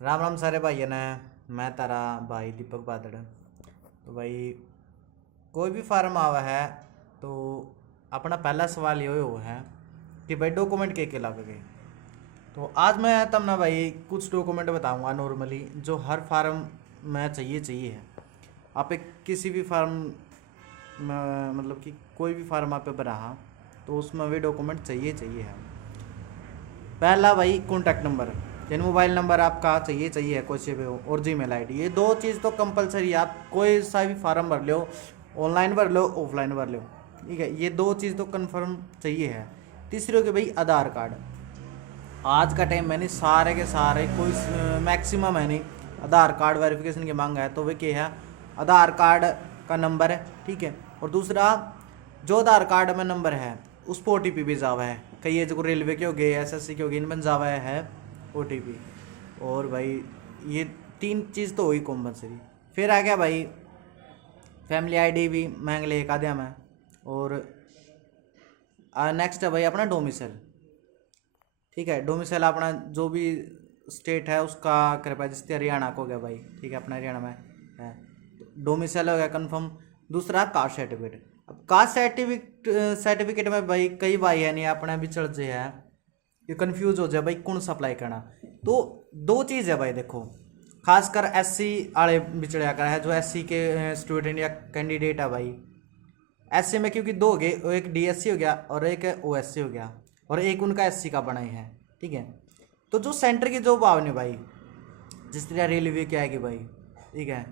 राम राम सारे भाइयों ने। मैं तारा भाई दीपक बादड़। तो भाई कोई भी फार्म आवा है तो अपना पहला सवाल ये हो है कि भाई डॉक्यूमेंट के लगेंगे। तो आज मैं तमना भाई कुछ डॉक्यूमेंट बताऊंगा नॉर्मली जो हर फार्म में चाहिए है। आप एक किसी भी फार्म में मतलब कि कोई भी फार्म आप भरा तो उसमें भी डॉक्यूमेंट चाहिए है। पहला भाई कॉन्टैक्ट नंबर यानी मोबाइल नंबर आपका चाहिए है कोई से भी हो, और जीमेल आईडी। ये दो चीज़ तो कंपलसरी। आप कोई सा भी फार्म भर लो, ऑनलाइन भर लो ऑफलाइन भर लो, ठीक है, ये दो चीज़ तो कंफर्म चाहिए है। तीसरी हो गई भाई आधार कार्ड। आज का टाइम मैंने सारे के सारे कोई मैक्सिमम है नहीं आधार कार्ड वेरिफिकेशन की मांग है। तो वे क्या है, आधार कार्ड का नंबर है, ठीक है। और दूसरा जो आधार कार्ड में नंबर है उस पर OTP भी जावा है। कई ये जो रेलवे के हो गए, SSC के हो गए, इनमें जावा है OTP। और भाई ये तीन चीज़ तो हुई कॉम्पलसरी। फिर आ गया भाई फैमिली ID भी मांग ले एक आध्या में। और नेक्स्ट है भाई अपना डोमिसाइल, ठीक है। डोमिसाइल अपना जो भी स्टेट है उसका कृपया, जैसे हरियाणा को हो गया भाई, ठीक है, अपना हरियाणा में है तो डोमिसाइल हो गया कन्फर्म। दूसरा कास्ट सर्टिफिकेट। अब कास्ट सर्टिफिकेट में भाई कई भाई है नहीं अपना भी चढ़ जे है, ये कन्फ्यूज हो जाए भाई कौन सा अप्लाई करना। तो दो चीज़ है भाई, देखो खासकर SC वाले बिचड़िया कर है जो SC के स्टूडेंट या कैंडिडेट है भाई। SC में क्योंकि दो हो गए, एक DSC हो गया और एक OSC हो गया, और एक उनका SC का बना ही है, ठीक है। तो जो सेंटर की जॉब आवने भाई, जिस तरह रेलवे की आएगी भाई, ठीक है,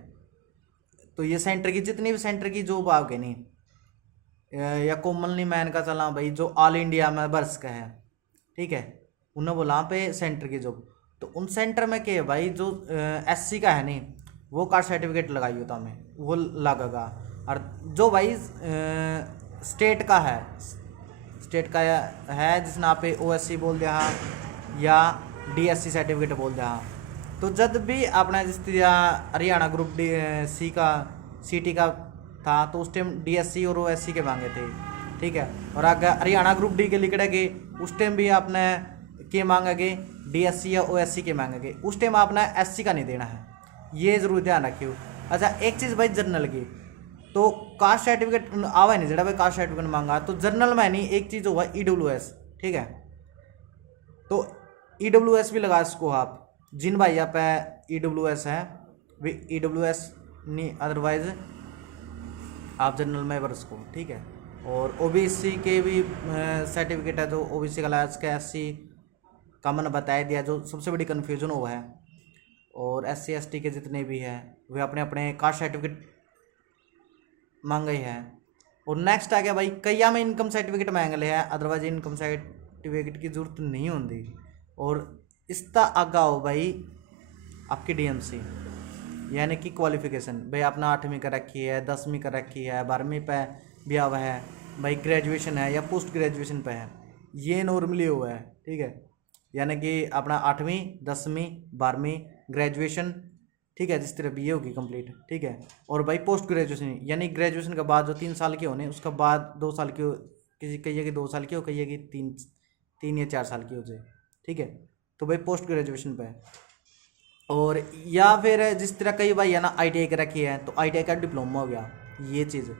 तो ये सेंटर की जितनी भी सेंटर की जॉब आओगे नहीं, या कॉमनली मैन का चला भाई जो ऑल इंडिया में बर्स का है, ठीक है, उन्हें बोला पे सेंटर की जॉब। तो उन सेंटर में क्या है भाई, जो SC का है नहीं वो कास्ट सर्टिफिकेट लगाइयो तो हमें वो लगेगा। और जो भाई स्टेट का है, स्टेट का है जिसने आप OSC बोल दिया या DSC सर्टिफिकेट बोल दिया, तो जब भी अपना जिस तरह हरियाणा ग्रुप C का CT का था तो उस टाइम DSC और OSC के मांगे थे, ठीक है। और अगर हरियाणा ग्रुप D के लिखड़ेगे उस टाइम भी आपने के मांगेगे DSC या OSC के मांगेगे, उस टाइम आपने SC का नहीं देना है, ये जरूर ध्यान रखियो। अच्छा एक चीज़ भाई जर्नल की, तो कास्ट सर्टिफिकेट आवा नहीं जरा भाई कास्ट सर्टिफिकेट मांगा तो जर्नल में नहीं एक चीज़ होगा EWS, ठीक है। तो EWS भी लगा इसको आप, जिन भाई आप EWS है वे EWS नहीं, अदरवाइज आप जनरल में वर्ष को, ठीक है। और OBC के भी सर्टिफिकेट है, जो OBC का लास्ट का SC का मैंने बताया दिया, जो सबसे बड़ी कन्फ्यूजन वो है। और SC ST के जितने भी हैं वे अपने अपने कास्ट सर्टिफिकेट मांगे हैं। और नेक्स्ट आ गया भाई कईया में इनकम सर्टिफिकेट मांग ले है, अदरवाइज इनकम सर्टिफिकेट की जरूरत नहीं होती। और इसका आगा हो भाई आपकी DMC यानी कि क्वालिफिकेशन, भाई अपना 8वीं कर रखी है, 10वीं कर रखी है, 12वीं पे भी आवा है भाई, ग्रेजुएशन है या पोस्ट ग्रेजुएशन पे है, ये नॉर्मली हुआ है, ठीक है। यानी कि अपना 8वीं 10वीं 12वीं ग्रेजुएशन, ठीक है, जिस तरह BA होगी कंप्लीट, ठीक है। और भाई पोस्ट ग्रेजुएशन यानी ग्रेजुएशन के बाद जो 3 साल के होने उसके बाद 2 साल की किसी कहिए कि 2 साल की हो, कहिए कि 3 या 4 साल की हो जाए, ठीक है। तो भाई पोस्ट ग्रेजुएशन पे है। और या फिर जिस तरह कई भाई है ना ITI कर रखी है तो ITI का डिप्लोमा हो गया, ये चीज़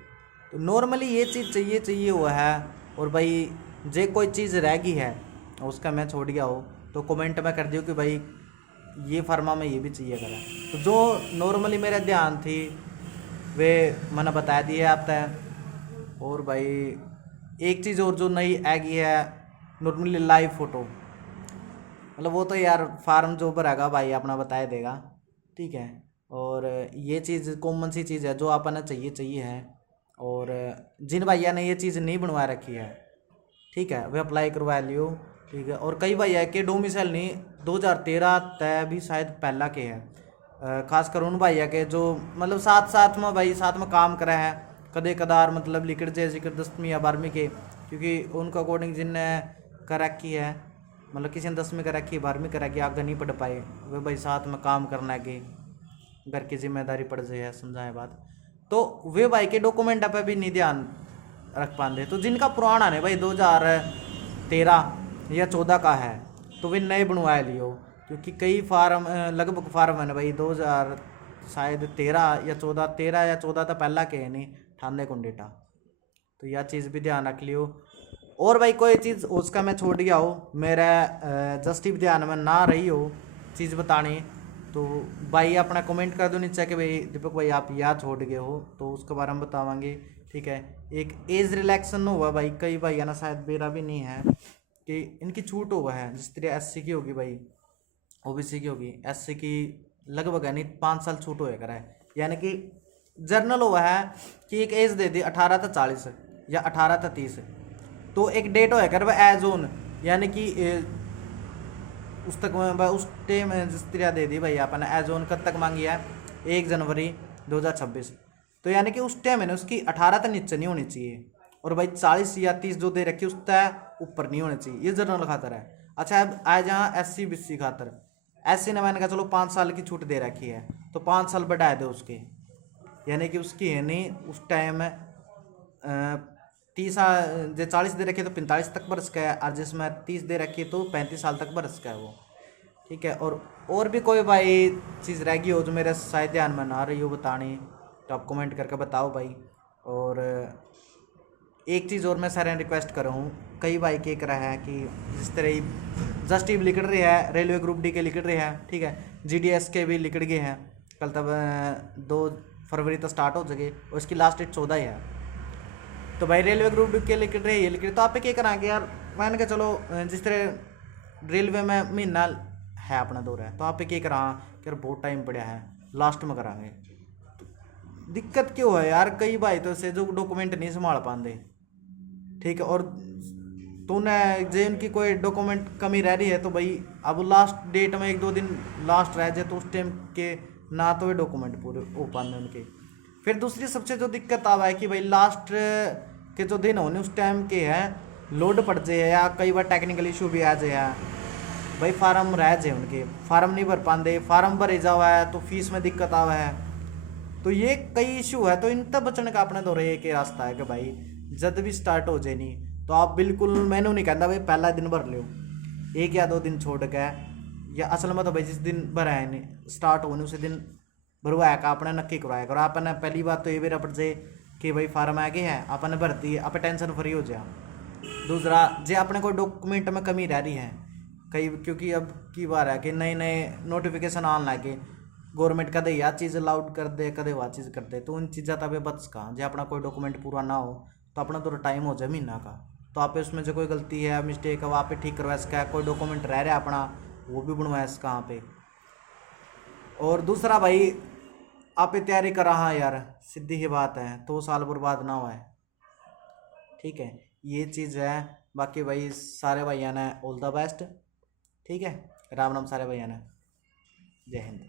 तो नॉर्मली ये चीज़ चाहिए हुआ है। और भाई जे कोई चीज़ रह गई है उसका मैं छोड़ गया हो तो कमेंट में कर दियो कि भाई ये फर्मा में ये भी चाहिए करा। तो जो नॉर्मली मेरे ध्यान थी वे मैंने बता दिए आप तय। और भाई एक चीज़ और जो नई आ गई है नॉर्मली लाइव फ़ोटो, मतलब वो तो यार फार्म जो भरेगा भाई अपना बताया देगा, ठीक है। और ये चीज़ कॉमन सी चीज़ है जो अपना चाहिए है। और जिन भैया ने ये चीज़ नहीं बनवा रखी है, ठीक है, वे अप्लाई करवा लियो, ठीक है। और कई भैया के डोमिसाइल नहीं 2013 तय भी शायद पहला के है, खासकर उन भैया के जो मतलब साथ में भाई साथ में काम करा है कदे कदार, मतलब लिखड़ जैसे जिक्र 10वीं या 12वीं के, क्योंकि उनका अकॉर्डिंग जिनने कर रखी है, मतलब किसी ने 10वीं कर रखी 12वीं कर रखी आगे नहीं पढ़ पाए, वे भाई साथ में काम करना के घर की जिम्मेदारी पड़ जाए है, समझाए बात। तो वे भाई के डॉक्यूमेंट पे भी नहीं ध्यान रख पाते। तो जिनका पुराना है भाई 2013 या 14 का है तो वे नए बनवाए लियो। क्योंकि कई फार्म लगभग फार्म है ना भाई 2000 शायद 13 या 14 तो पहला के है नहीं ठाने को डेटा। तो यह चीज़ भी ध्यान रख लियो। और भाई कोई चीज़ उसका मैं छोड़ गया हो मेरा जस्ट ही ध्यान में ना रही हो चीज़ बतानी, तो भाई अपना कमेंट कर दो नीचे कि भाई दीपक भाई आप याद छोड़ गए हो, तो उसके बारे में बतावांगे। ठीक है, एक एज रिलैक्सन हुआ भाई, कई भाई है ना शायद मेरा भी नहीं है कि इनकी छूट हुआ है, जिस तरह एससी की होगी भाई ओबीसी की होगी, एससी की लगभग है नहीं 5 साल छूट होया करा है। यानी कि जर्नल हुआ है कि एक एज दे दी 18 से 40 या 18 से 30, तो एक डेट होया कर वह एज ऑन, यानी कि उस तक उस टाइम जिस तरह दे दी भाई अपन एज ऑन कब तक मांगी है 1 जनवरी 2026, तो यानी कि उस टाइम है ना उसकी 18 तक नीचे नहीं होनी चाहिए, और भाई 40 या 30 जो दे रखी उसका ऊपर नहीं होना चाहिए, ये जनरल खातर है। अच्छा अब आए जहाँ SC BC खातर, SC ने मैंने कहा चलो 5 साल की छूट दे रखी है तो 5 साल बढ़ाए दो उसके, यानी कि उसकी है नहीं उस टाइम 30 जो 40 दे रखी है तो 45 तक बरस का है, और जिसमें 30 दे रखी है तो 35 साल तक बरस का है वो। ठीक है, और भी कोई भाई चीज़ रह गई हो जो मेरे शायद ध्यान में ना रही हो बतानी, तो आप कमेंट करके बताओ भाई। और एक चीज़ और मैं सारे रिक्वेस्ट कर रहा हूँ, कई भाई के रहा है कि जिस तरह ही जस्ट ईब लिख रहे हैं, रेलवे ग्रुप डी के लिख रहे हैं, ठीक है, GDS के भी लिख गए हैं, कल तब 2 फरवरी तक स्टार्ट हो सके और इसकी लास्ट डेट 14 ही है। तो भाई रेलवे ग्रुप डी के लिख रहे ये लिख रहे, तो आप क्या कराएंगे यार, मैंने कहा चलो जिस तरह रेलवे में महीना है अपना दौर है, तो आप क्या करा कि यार बहुत टाइम पड़ा है लास्ट में कराएंगे, तो दिक्कत क्यों है यार, कई भाई तो से जो डॉक्यूमेंट नहीं संभाल पाते। ठीक है, और तूने जे उनकी कोई डॉक्यूमेंट कमी रह रही है तो भाई अब लास्ट डेट में 1-2 दिन लास्ट रह जाए तो उस टाइम के ना तो वे डॉक्यूमेंट पूरे हो पाते उनके। फिर दूसरी सबसे जो दिक्कत आवा है कि भाई लास्ट के जो दिन होने उस टाइम के हैं लोड पड़ जाए, या कई बार टेक्निकल इशू भी आ जाए भाई, फार्म रह जाए उनके, फार्म नहीं भर पाते, फार्म भरे जावा है तो फीस में दिक्कत आवा है, तो ये कई इशू है। तो इन तक बचने का अपने दौरे एक ही रास्ता है कि भाई जब भी स्टार्ट हो जाए नहीं तो आप बिल्कुल, मैंने नहीं कहता भाई पहला दिन भर लो, 1 या 2 दिन छोड़ के, या असल में तो भाई जिस दिन भरा है नहीं स्टार्ट होने उसी दिन भरवाया का अपने नक्की करवाया करो। आपने पहली बात तो ये भी रपट से कि भाई फार्म आ गए हैं आपने भरती है, आप टेंशन फ्री हो जाए। दूसरा जे अपने कोई डॉक्यूमेंट में कमी रह रही है कई, क्योंकि अब की बार है कि नए नए नोटिफिकेशन आने लगे, गवर्नमेंट कदे यह चीज़ अलाउड कर दे कदे वह चीज़ कर दे, तो उन चीज़ा तब बच का जो अपना कोई डॉक्यूमेंट पूरा ना हो तो अपना तो टाइम हो जाए महीना का, तो आप उसमें जो कोई गलती है मिस्टेक है वो आप ठीक करवा सका, कोई डॉक्यूमेंट रह रहा है अपना वो भी बनवाया सका यहाँ पे। और दूसरा भाई आप तैयारी कर रहा यार, सीधी ही बात है 2 साल बर्बाद ना हुआ है। ठीक है, ये चीज़ है। बाकी भाई सारे भैया ने ऑल द बेस्ट। ठीक है, राम राम सारे भैया ने, जय हिंद।